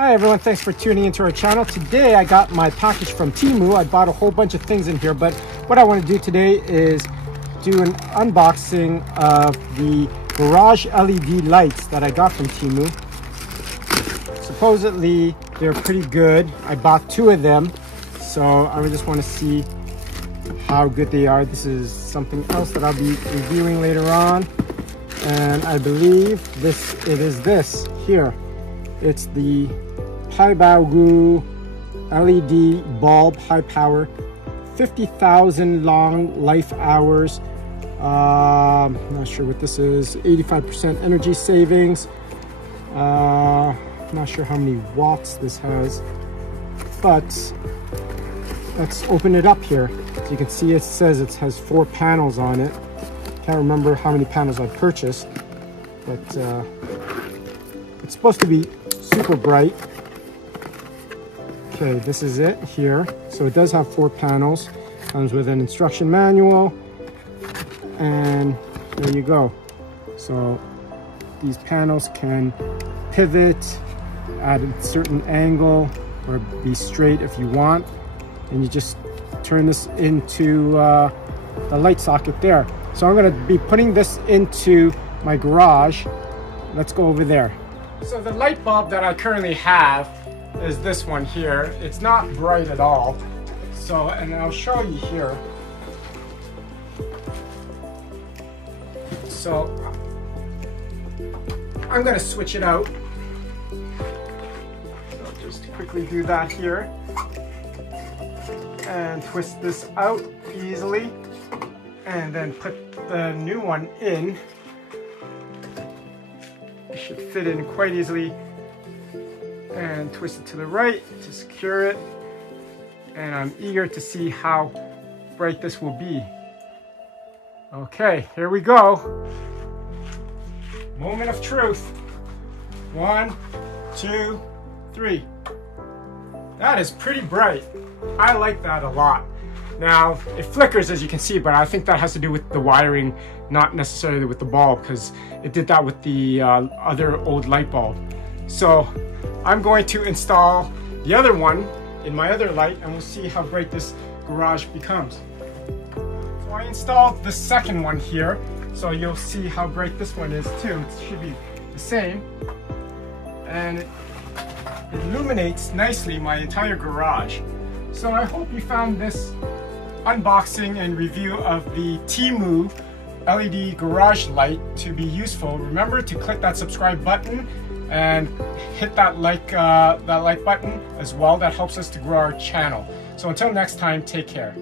Hi everyone, thanks for tuning into our channel. Today I got my package from TEMU. I bought a whole bunch of things in here, but what I want to do today is do an unboxing of the garage LED lights that I got from TEMU. Supposedly they're pretty good. I bought 2 of them, so I just want to see how good they are. This is something else that I'll be reviewing later on, and I believe it is this here. It's the Paibaogu LED bulb, high power, 50,000 long life hours. Not sure what this is. 85% energy savings. Not sure how many watts this has, but let's open it up here. So you can see it says it has 4 panels on it. Can't remember how many panels I purchased, but it's supposed to be super bright. Okay, this is it here. So it does have 4 panels. Comes with an instruction manual, and there you go. So these panels can pivot at a certain angle or be straight if you want, and you just turn this into the light socket there. So I'm going to be putting this into my garage. Let's go over there. So the light bulb that I currently have is this one here. It's not bright at all. So, and I'll show you here. So I'm going to switch it out. So I'll just quickly do that here and twist this out easily, and then put the new one in. It should fit in quite easily, and twist it to the right to secure it. And I'm eager to see how bright this will be. Okay, here we go. Moment of truth. 1, 2, 3. That is pretty bright. I like that a lot. Now, it flickers as you can see, but I think that has to do with the wiring, not necessarily with the bulb, because it did that with the other old light bulb. So I'm going to install the other one in my other light, and we'll see how bright this garage becomes. So I installed the second one here, so you'll see how bright this one is too. It should be the same, and it illuminates nicely my entire garage. So I hope you found this unboxing and review of the TEMU LED garage light to be useful. Remember to click that subscribe button and hit that like button as well. That helps us to grow our channel. So until next time, take care.